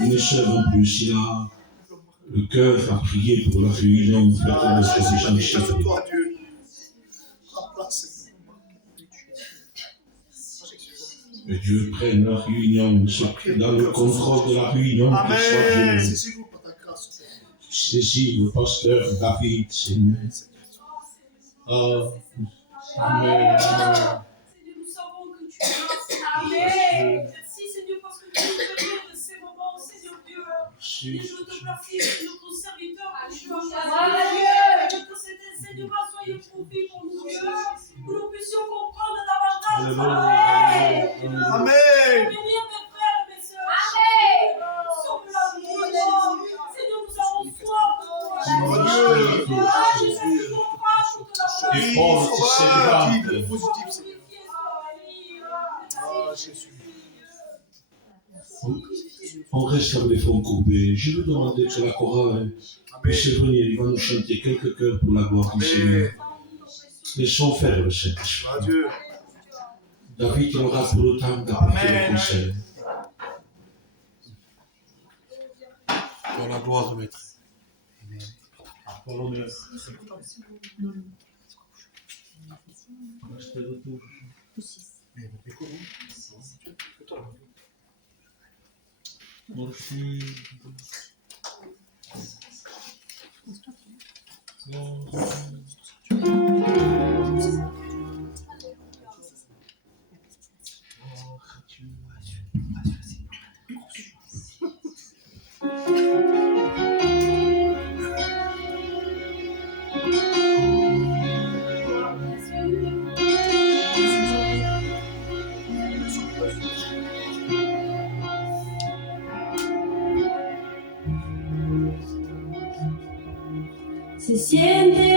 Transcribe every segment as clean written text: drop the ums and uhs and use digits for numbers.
Une sœur en plus, il a le cœur à prier pour la réunion fraternelle de Jean-Michel. Que Dieu prenne la réunion, dans le contrôle de la réunion, qu'il soit Dieu. Saisis le pasteur David, Seigneur. Amen. Nous savons que tu es là. Amen. Merci Seigneur parce que tu nous permets de ces moments, Seigneur Dieu. Et je te remercie, Seigneur, ton serviteur, tu as choisi. Que cet enseignement soit un profit pour nous, Dieu. Que nous puissions comprendre davantage. Amen. Amen. Bénir mes frères et mes sœurs. Amen. Sauve la vie. Seigneur, nous avons soif de toi. Je suis courage pour te la Et force, Seigneur. On reste avec les fonds courbés. Je veux demander que la chorale puisse venir. Il va nous chanter quelques chœurs pour la gloire du Seigneur. Laissons faire le Saint-Esprit. David aura pour le temps d'apporter le conseil. Pour la gloire, maître. Pour l'honneur. Se siente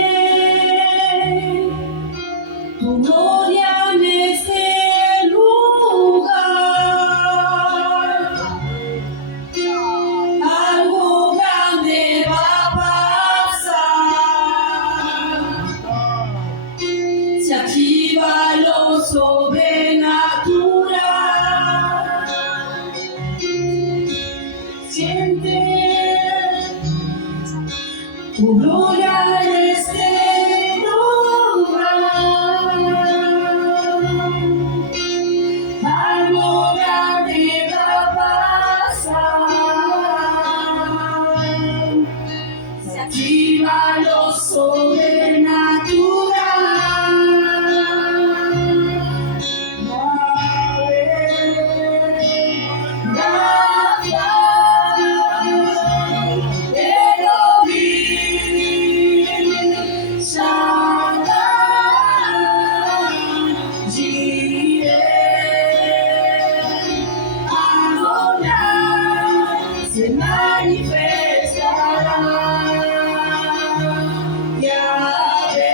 tu gloria en este lugar. Algo grande va a pasar. Se activa lo sobrenatural. Siente tu gloria en este lugar. Algo grande va a pasar. Se activa lo sobrenatural. Se manifestará, Yahvé.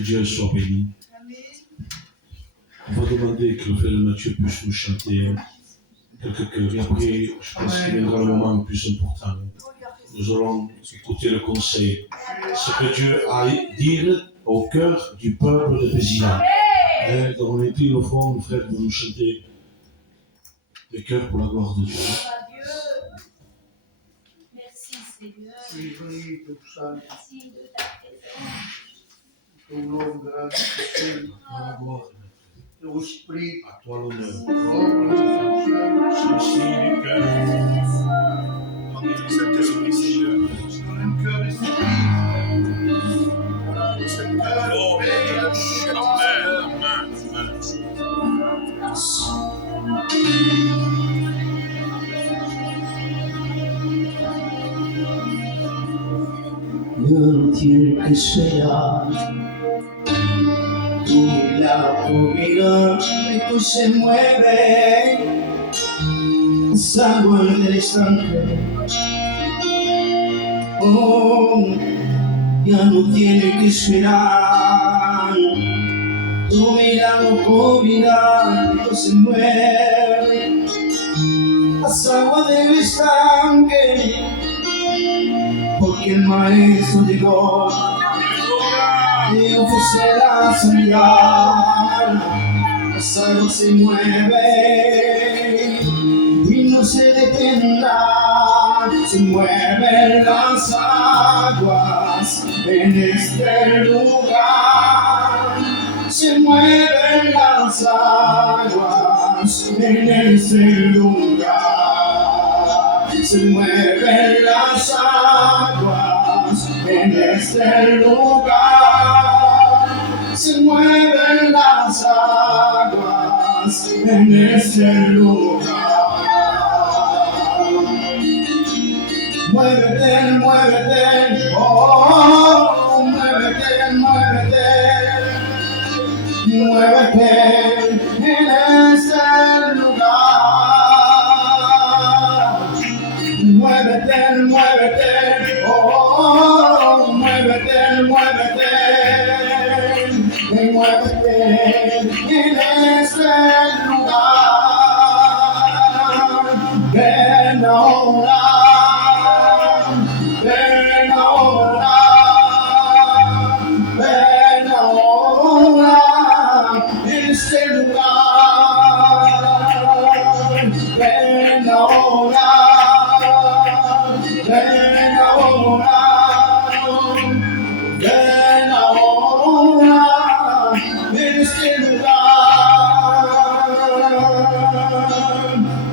Dieu soit béni. On va demander que le frère Mathieu puisse nous chanter quelques chœurs. Et après, je pense qu'il viendra le moment le plus important. Nous allons écouter le conseil. Ce que Dieu a à dire au cœur du peuple de Bézina. Dans l'esprit, le front, le frère va nous chanter les chœurs pour la gloire de Dieu. Merci Seigneur. Merci de ça. Merci de ta présence. Ton nom grâce. À la gloire. L'esprit. À toi l'honneur. Ceci du cœur. Saint-Esprit, Seigneur. Sur un cœur esprit. Seigneur, no tiene que esperar. Tu mira, rico se mueve, es agua del estanque. Oh, ya no tiene que esperar. Tu mira, rico se mueve, es agua del estanque. Porque el maestro llegó, Dios será sanidad, las aguas se mueve y no se detendrá, se mueven las aguas en este lugar, se mueven las aguas en este lugar. Se mueven las aguas en este lugar. Se mueven las aguas en este lugar. Muévete, muévete, oh, muévete, muévete, muévete en este lugar. Muévete, muévete, oh, muévete, muévete, muévete en este lugar. Ven ahora, ven ahora, ven ahora en este lugar. Ven ahora. Ven ahora, en este lugar.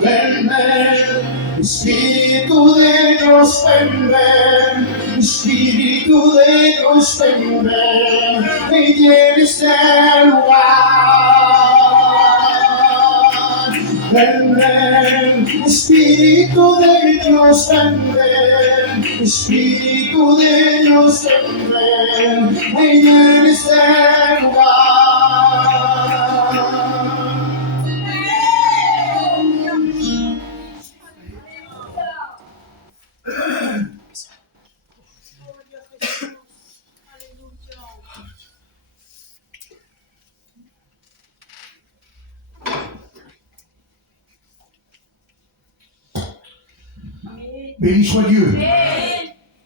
Ven, ven, Espíritu de Dios, ven, ven, Espíritu de Dios, ven, ven, y llena este lugar. Ven, ven, Espíritu de Dios, ven, ven, Espíritu de Dios, ven, ven, y llena este lugar. Béni soit Dieu.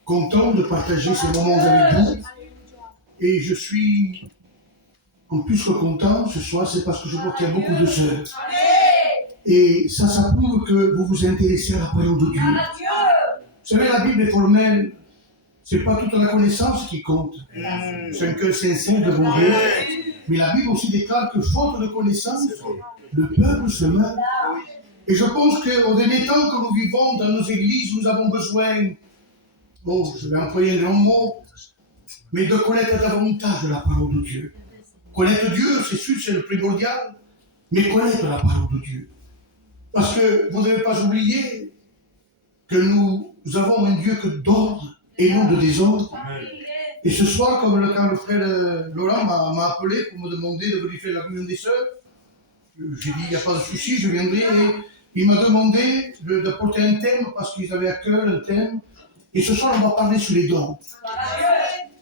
Content de partager ces moments avec vous. Et je suis en plus que content ce soir, c'est parce que je vois qu'il y a beaucoup de sœurs. Et ça prouve que vous vous intéressez à la parole de Dieu. Vous savez, la Bible est formelle. C'est pas toute la connaissance qui compte. C'est un cœur sincère de bon Dieu. Mais la Bible aussi déclare que faute de connaissance, le peuple se meurt. Et je pense qu'au dernier temps que nous vivons dans nos églises, nous avons besoin, bon, je vais employer un grand mot, mais de connaître davantage la parole de Dieu. Connaître Dieu, c'est sûr, c'est le primordial, mais connaître la parole de Dieu. Parce que vous ne devez pas oublier que nous avons un Dieu que d'ordre et non de désordre. Et ce soir, quand le frère Laurent m'a appelé pour me demander de venir faire la communion des sœurs, j'ai dit, il n'y a pas de souci, je viendrai. Et il m'a demandé d'apporter un thème parce qu'ils avaient à cœur un thème. Et ce soir, on va parler sur les dons.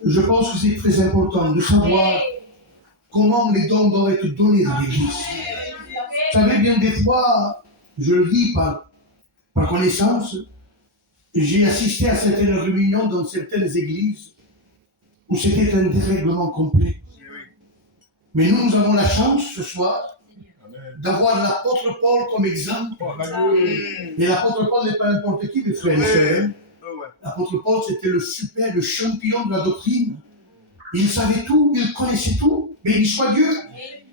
je pense que c'est très important de savoir comment les dons doivent être donnés dans l'Église. Vous savez, bien des fois, je le dis par connaissance, j'ai assisté à certaines réunions dans certaines églises où c'était un dérèglement complet. Mais nous avons la chance ce soir d'avoir l'apôtre Paul comme exemple. Et l'apôtre Paul n'est pas n'importe qui, mes frères et sœurs. L'apôtre Paul, c'était le champion de la doctrine. Il savait tout, il connaissait tout, béni soit Dieu.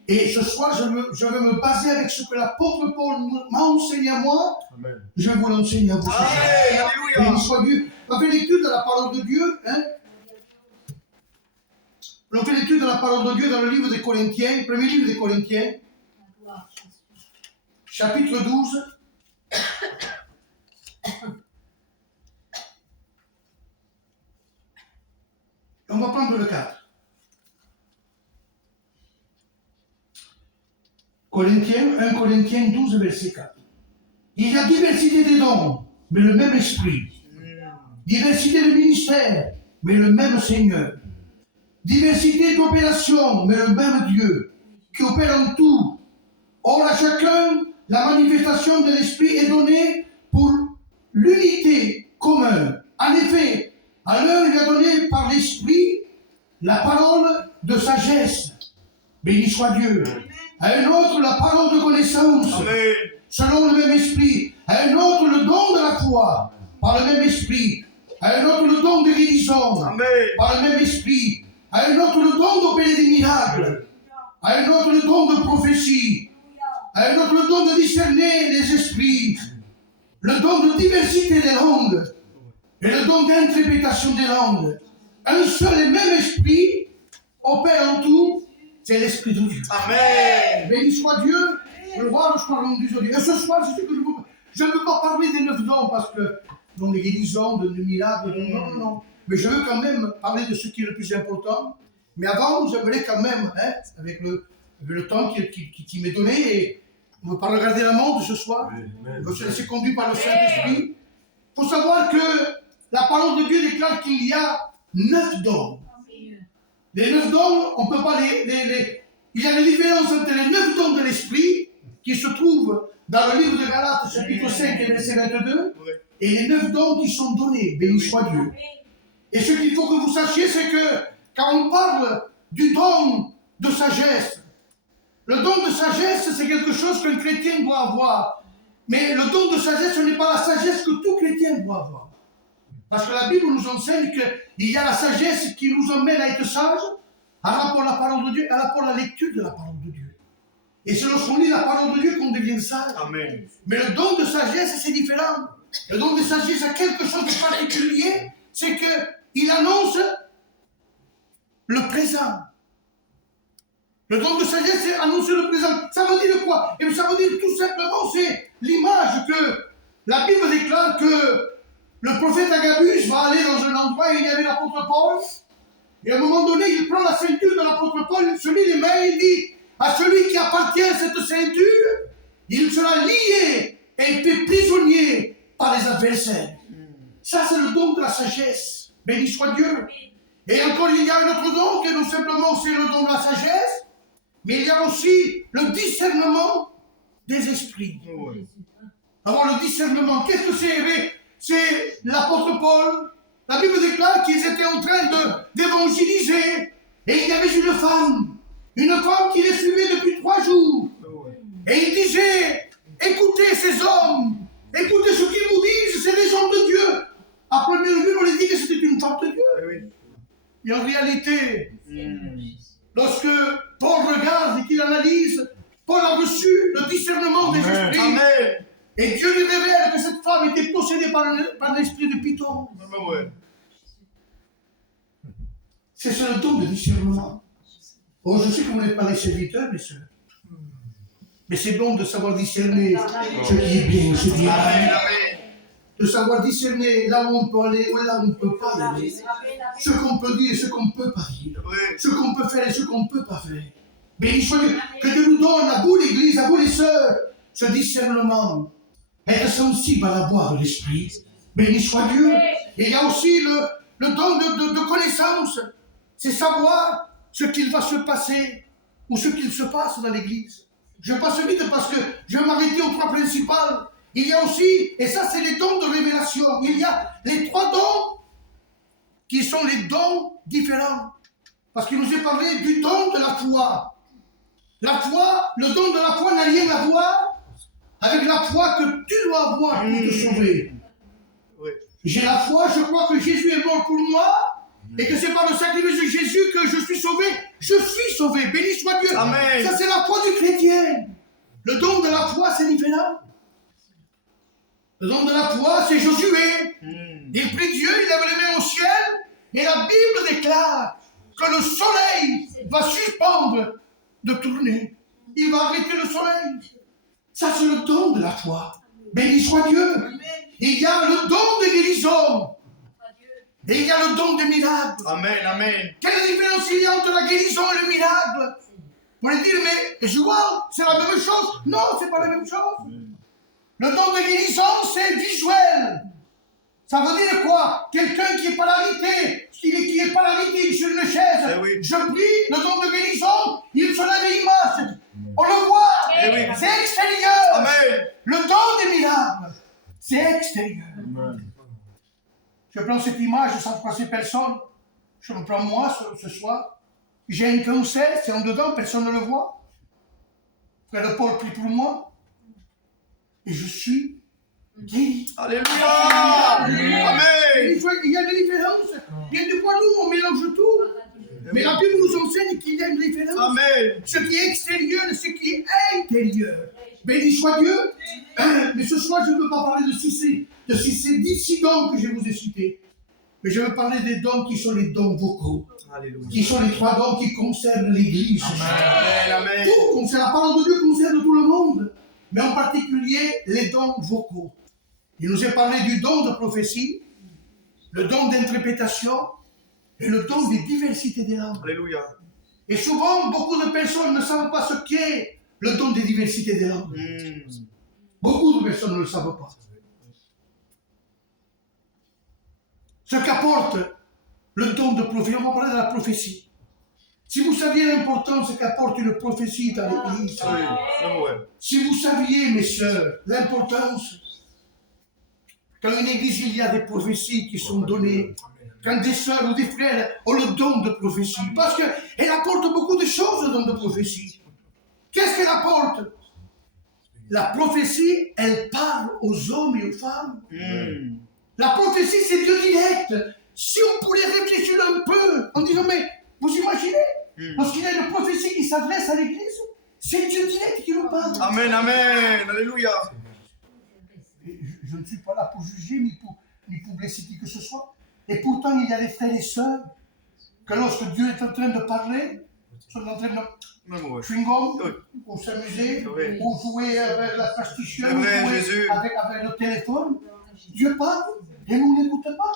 Et ce soir, je veux me baser avec ce que l'apôtre Paul m'a enseigné à moi. Amen. Je vais vous l'enseigner à vous. Béni soit Dieu. On fait l'étude de la parole de Dieu. On fait l'étude de la parole de Dieu dans le livre des Corinthiens, premier livre des Corinthiens, chapitre 12. On va prendre le 4. Un Corinthiens 12, verset 4. Il y a diversité des dons, mais le même esprit. Diversité de ministères, mais le même Seigneur. Diversité d'opérations, mais le même Dieu, qui opère en tout. Or, à chacun, la manifestation de l'esprit est donnée pour l'unité commune. En effet, à l'un, il a donné par l'esprit la parole de sagesse. Béni soit Dieu. À un autre, la parole de connaissance. Amen. Selon le même esprit. À un autre, le don de la foi, par le même esprit. À un autre, le don de guérison, Amen. Par le même esprit. À un autre, le don d'opérer des miracles. À un autre, le don de prophétie. À un autre, le don de discerner les esprits. Le don de diversité des langues. Et le don d'interprétation des langues. Un seul et même esprit opère en tout. C'est l'Esprit de Dieu. Amen. Béni soit Dieu. Gloire, je parle du Dieu. Et ce soir, je ne veux pas parler des 9 dons parce que dans les guérisons, de miracles, non. Mais je veux quand même parler de ce qui est le plus important. Mais avant, j'aimerais quand même, avec le temps qui m'est donné, et on ne veut pas regarder la montre ce soir. On veut se laisser conduire par le Saint-Esprit. Il faut savoir que la parole de Dieu déclare qu'il y a 9 dons. Les 9 dons, on ne peut pas Il y a une différence entre les 9 dons de l'Esprit qui se trouvent dans le livre de Galates, chapitre 5 et verset 22, et les 9 dons qui sont donnés, béni soit Dieu. Et ce qu'il faut que vous sachiez, c'est que quand on parle du don de sagesse, le don de sagesse, c'est quelque chose qu'un chrétien doit avoir. Mais le don de sagesse, ce n'est pas la sagesse que tout chrétien doit avoir. Parce que la Bible nous enseigne qu'il y a la sagesse qui nous emmène à être sages, à rapport à la parole de Dieu, à rapport à la lecture de la parole de Dieu. Et c'est lorsqu'on lit la parole de Dieu qu'on devient sage. Amen. Mais le don de sagesse, c'est différent. Le don de sagesse a quelque chose de particulier, c'est qu'il annonce le présent. Le don de sagesse, c'est annoncer le présent. Ça veut dire quoi? Et ça veut dire tout simplement, c'est l'image que la Bible déclare que le prophète Agabus va aller dans un endroit où il y avait l'apôtre Paul. Et à un moment donné, il prend la ceinture de l'apôtre Paul, il se lie les mains, il dit à celui qui appartient à cette ceinture, il sera lié et fait prisonnier par les adversaires. Ça, c'est le don de la sagesse. Béni soit Dieu. Et encore, il y a un autre don qui, non simplement, c'est le don de la sagesse, mais il y a aussi le discernement des esprits. Alors, le discernement, qu'est-ce que c'est? C'est l'apôtre Paul. La Bible déclare qu'ils étaient en train d'évangéliser. Et il y avait une femme qui les suivait depuis 3 jours. Et il disait, écoutez ces hommes, écoutez ce qu'ils vous disent, c'est des hommes de Dieu. À première vue, on les dit que c'était une femme de Dieu. Et en réalité, lorsque Paul regarde et qu'il analyse, Paul a reçu le discernement des esprits. Amen. Et Dieu lui révèle que cette femme était possédée par l'esprit de Python. C'est ce don de discernement. Oh, je sais que vous n'êtes pas les serviteurs, mes soeurs. Mais c'est bon de savoir discerner ce qui est bien, ce qui est mal. De savoir discerner là où on peut aller ou là où on ne peut pas aller. Ce qu'on peut dire et ce qu'on ne peut pas dire. Ce qu'on peut faire et ce qu'on ne peut pas faire. Béni soit Dieu. Que Dieu nous donne, à vous l'église, à vous les sœurs, ce discernement. Être sensible à la voix de l'esprit. Béni soit Dieu. Et il y a aussi le don de connaissance. c'est savoir ce qu'il va se passer ou ce qu'il se passe dans l'église. Je passe vite parce que je vais m'arrêter aux trois principales. Il y a aussi, et ça c'est les dons de révélation, il y a les trois dons qui sont les dons différents. Parce qu'il nous est parlé du don de la foi. La foi, le don de la foi n'a rien à voir avec la foi que tu dois avoir pour te sauver. J'ai la foi, je crois que Jésus est mort pour moi et que c'est par le sacrifice de Jésus que je suis sauvé. Je suis sauvé, béni soit Dieu. Amen. Ça c'est la foi du chrétien. Le don de la foi c'est différent. Le don de la foi c'est Josué. Il prie Dieu, il lève les mains au ciel et la Bible déclare que le soleil va suspendre de tourner. Il va arrêter le soleil. Ça c'est le don de la foi. Béni soit Dieu. Il y a le don de guérison. Et il y a le don des miracles. Amen, amen. Quelle différence il y a entre la guérison et le miracle? Vous allez dire, mais je vois, c'est la même chose. Non, c'est pas la même chose. Le don de guérison, c'est visuel. Ça veut dire quoi? Quelqu'un qui est paralysé, qui est paralysé sur une chaise, Eh oui. je prie, le don de guérison, il se lève et il marche. On le voit. Eh oui. C'est extérieur. Amen. Le don des miracles, c'est extérieur. Je prends cette image sans froisser personne. Je me prends moi ce soir. J'ai un cancer, c'est en dedans, personne ne le voit. Frère Paul prie pour moi. Et je suis guéri. Alléluia. Amen. Il y a une différence. Il y a des fois, nous, on mélange tout. Mais la Bible nous enseigne qu'il y a une différence. Amen. Ce qui est extérieur et ce qui est intérieur. Béni soit Dieu. Mais ce soir, je ne veux pas parler de ces 10 dons que je vous ai cités. Mais je veux parler des dons qui sont les dons vocaux. Alléluia. Qui sont les 3 dons qui concernent l'Église. Amen, amen. Tout concerne, la parole de Dieu concerne tout le monde. Mais en particulier, les dons vocaux. Il nous est parlé du don de prophétie, le don d'interprétation et le don des diversités des langues. Alléluia. Et souvent, beaucoup de personnes ne savent pas ce qu'est le don des diversités des langues. Beaucoup de personnes ne le savent pas. Ce qu'apporte le don de prophétie, on va parler de la prophétie. Si vous saviez l'importance qu'apporte une prophétie dans l'Église, si vous saviez, mes sœurs, l'importance, quand une Église, il y a des prophéties qui sont données, quand des sœurs ou des frères ont le don de prophétie, parce qu'elle apporte beaucoup de choses, le don de prophétie. Qu'est-ce qu'elle apporte? La prophétie, elle parle aux hommes et aux femmes. La prophétie, c'est Dieu direct. Si on pourrait réfléchir un peu en disant, mais vous imaginez, lorsqu'il y a une prophétie qui s'adresse à l'Église, c'est Dieu direct qui nous parle. Amen, amen. Alléluia. Je ne suis pas là pour juger ni pour blesser qui que ce soit. Et pourtant, il y a des frères et sœurs que lorsque Dieu est en train de parler, sont en train de chewing-gum, pour s'amuser, pour jouer avec la plastifieur, pour jouer avec le téléphone. Dieu parle et nous n'écoutons pas.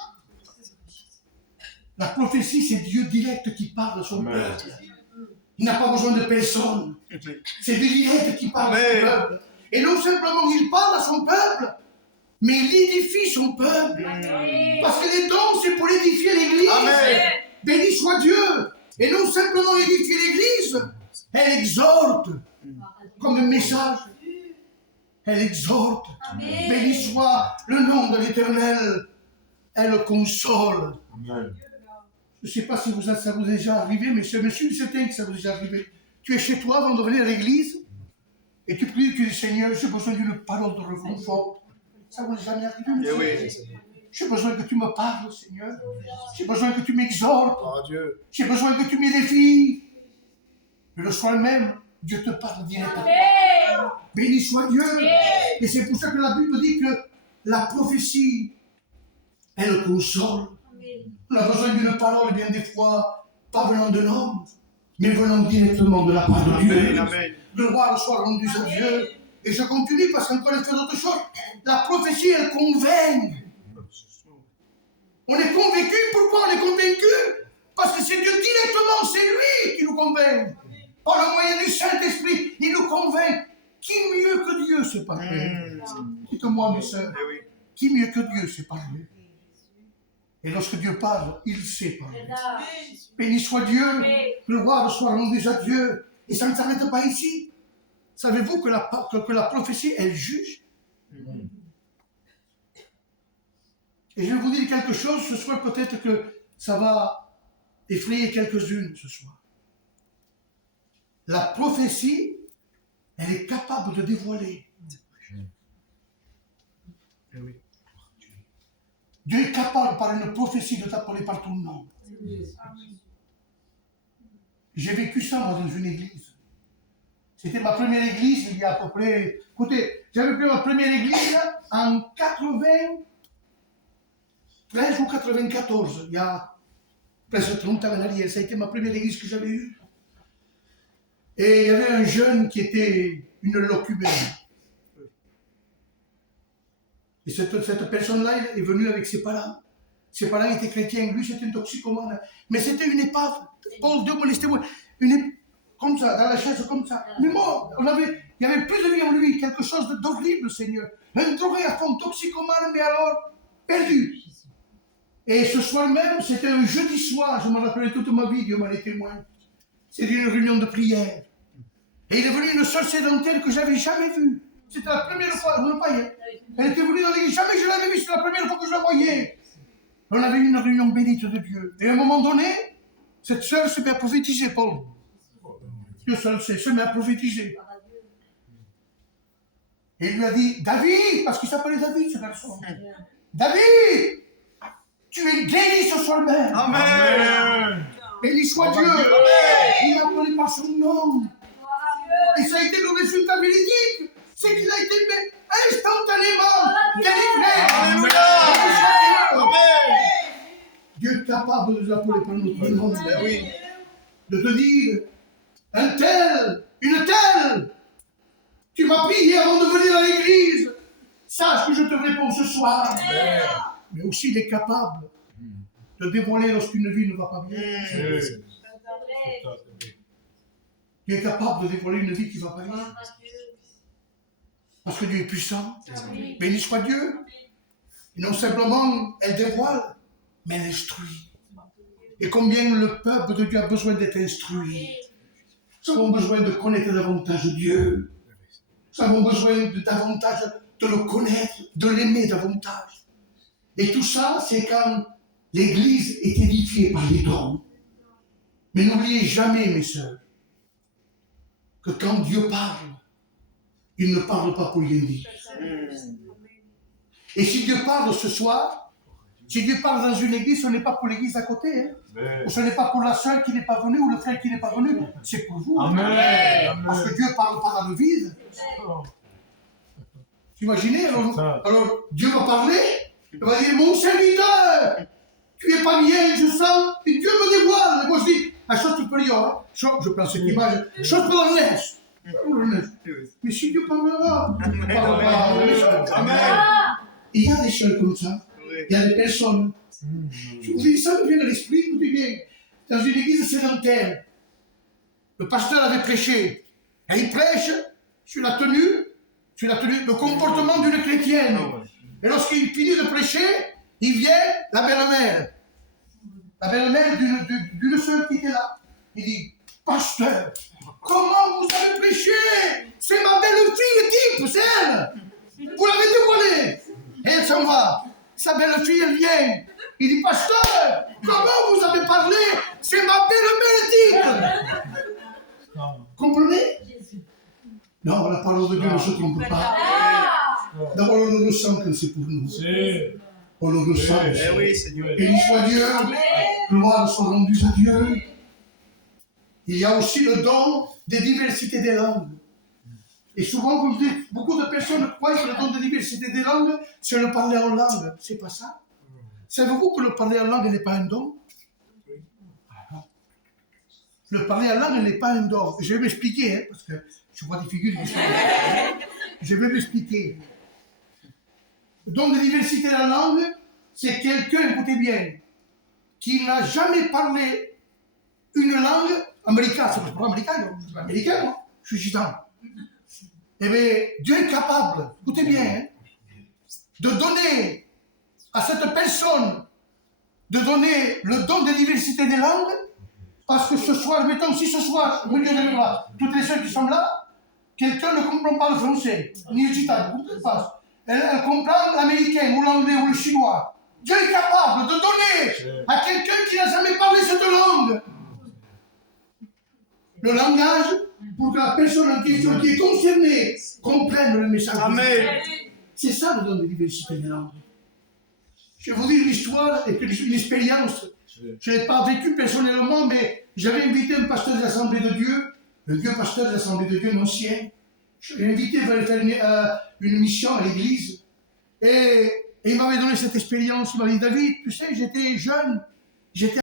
La prophétie, c'est Dieu direct qui parle à son peuple. Il n'a pas besoin de personne. C'est Dieu direct qui parle à son peuple. Et non simplement il parle à son peuple, mais il édifie son peuple. Parce que les dons, c'est pour édifier l'Église. Amen. Béni soit Dieu. Et non simplement édifier l'Église, elle exhorte comme un message. Elle exhorte. Béni soit le nom de l'Éternel. Elle console. Amen. Je ne sais pas si ça vous est déjà arrivé, mais je me suis certain que ça vous est déjà arrivé. Tu es chez toi avant de venir à l'église et tu pries, tu dis Seigneur, j'ai besoin d'une parole de réconfort. Ça vous est jamais arrivé, monsieur? Oui. J'ai besoin que tu me parles, Seigneur. J'ai besoin que tu m'exhortes. J'ai besoin que tu m'édifies. Mais le soir même, Dieu te parle directement. Béni soit Dieu. Et c'est pour ça que la Bible dit que la prophétie, elle console. On a besoin d'une parole, bien des fois, pas venant de l'homme, mais venant directement de la part de Dieu. Amen. Gloire soit rendue à Dieu. Et je continue parce qu'on connaît d'autres choses. La prophétie, elle convainc. On est convaincu. Pourquoi on est convaincu? Parce que c'est Dieu directement, c'est lui qui nous convainc. Par le moyen du Saint-Esprit, il nous convainc. Qui mieux que Dieu sait parler? Dites-moi, mes sœurs, qui mieux que Dieu sait parler? Et lorsque Dieu parle, il sait parler. Amen. Béni soit Dieu, gloire soit rendue à Dieu. Et ça ne s'arrête pas ici. Savez-vous que la prophétie, elle juge? Et je vais vous dire quelque chose ce soir, peut-être que ça va effrayer quelques-unes ce soir. La prophétie, elle est capable de dévoiler. Dieu est capable par une prophétie de t'appeler par ton nom. J'ai vécu ça moi dans une église. C'était ma première église il y a à peu près... Écoutez, j'avais pris ma première église en 93 ou 94, il y a presque 30 ans en arrière. Ça a été ma première église que j'avais eue. Et il y avait un jeune qui était une locumène. Et cette personne-là est venue avec ses parents. Ses parents étaient chrétiens, lui c'était un toxicomane. Mais c'était une épave. Paul II molestait comme ça, dans la chaise comme ça. Mais moi, il y avait plus de vie en lui, quelque chose d'horrible, Seigneur. Un drogué à fond, toxicomane, mais alors perdu. Et ce soir même, c'était un jeudi soir, je me rappelais toute ma vie, Dieu m'en est témoin. C'était une réunion de prière. Et il est venu une sœur sédentaire que j'avais jamais vue. C'était la première fois, vous ne voyez. Elle était venue dans l'église, jamais je l'avais vue, c'était la première fois que je la voyais. On avait eu une réunion bénite de Dieu. Et à un moment donné, cette sœur se met à prophétiser, Paul. Dieu seul sait, se met à prophétiser. Et il lui a dit, David, parce qu'il s'appelait David, ce garçon. David, tu es guéri ce soir même. Amen. Béni soit Dieu. Il a appelé par son nom. Et ça a été le résultat véridique. C'est qu'il a été instantanément délivré. Alléluia. Amen. Dieu est capable de nous appeler par notre nom. Ben oui. De te dire, un tel, une telle, tu m'as prié avant de venir à l'église. Sache que je te réponds ce soir. Mais aussi, il est capable de dévoiler lorsqu'une vie ne va pas bien. Il est capable de dévoiler une vie qui ne va pas bien. Parce que Dieu est puissant. Béni soit Dieu. Et non simplement, elle dévoile, mais elle instruit. Et combien le peuple de Dieu a besoin d'être instruit. Nous avons besoin de connaître davantage Dieu. Nous avons besoin de davantage de le connaître, de l'aimer davantage. Et tout ça, c'est quand l'Église est édifiée par les dons. Mais n'oubliez jamais, mes sœurs, que quand Dieu parle, il ne parle pas pour rien dire. Et si Dieu parle ce soir, si Dieu parle dans une église, ce n'est pas pour l'église à côté. Hein. Ou ce n'est pas pour la sœur qui n'est pas venue ou le frère qui n'est pas venu. C'est pour vous. Amen. Parce que Dieu parle pas dans le vide. Imaginez, alors Dieu va parler, il va dire, mon serviteur, tu es pas bien, je sens, et Dieu me dévoile. Et moi je dis, la chose supérieure, hein. Je prends cette image, chose pour la neige. Mais si Dieu parlera, il ne parlera pas. Amen. Il y a des choses comme ça. Il y a des personnes. Je vous dis, ça me vient à l'esprit, écoutez bien. Dans une église sédentaire, le pasteur avait prêché. Et il prêche sur la tenue, le comportement d'une chrétienne. Et lorsqu'il finit de prêcher, il vient, la belle-mère d'une sœur qui était là. Il dit, pasteur, comment vous avez prêché? C'est ma belle-fille type, c'est elle. Vous l'avez dévoilée. Et elle s'en va. Sa belle-fille, elle vient. Il dit, pasteur, comment vous avez parlé? C'est ma belle-mère type. Comprenez? Non, la parole de Dieu ne se trompe pas. D'abord, on le ressent que c'est pour nous. On le ressent. Eh oui, Seigneur. Béni soit Dieu. Gloire soit rendue à Dieu. Il y a aussi le don des diversités des langues. Et souvent, comme je dis, beaucoup de personnes croient que le don de diversité des langues, c'est le parler en langue. C'est pas ça. Savez-vous que le parler en langue n'est pas un don? Le parler en langue n'est pas un don. Je vais m'expliquer, hein, parce que je vois des figures. Je vais m'expliquer. Le don de diversité de la langue, c'est quelqu'un, écoutez bien, qui n'a jamais parlé une langue américaine. C'est pas américain, je suis américain, moi. Je suis gitan. Eh bien, Dieu est capable, écoutez bien, hein, de donner à cette personne de donner le don de diversité des langues, parce que ce soir, mettons si ce soir, au milieu de moi, toutes les sœurs qui sont là, quelqu'un ne comprend pas le français, ni le gitan, ne comprend pas. Elle comprend l'américain, ou l'anglais, ou le chinois. Dieu est capable de donner à quelqu'un qui n'a jamais parlé cette langue le langage pour que la personne en question qui est concernée comprenne le message. Amen. C'est ça le don de diversité des langues. Je vais vous dire une histoire et une expérience. Je ne l'ai pas vécue personnellement, mais j'avais invité un pasteur de l'Assemblée de Dieu, le vieux pasteur de l'Assemblée de Dieu, l'ancien. Je l'ai invité à faire une mission à l'église. Et il m'avait donné cette expérience. Il m'a dit, David, tu sais, j'étais jeune, j'étais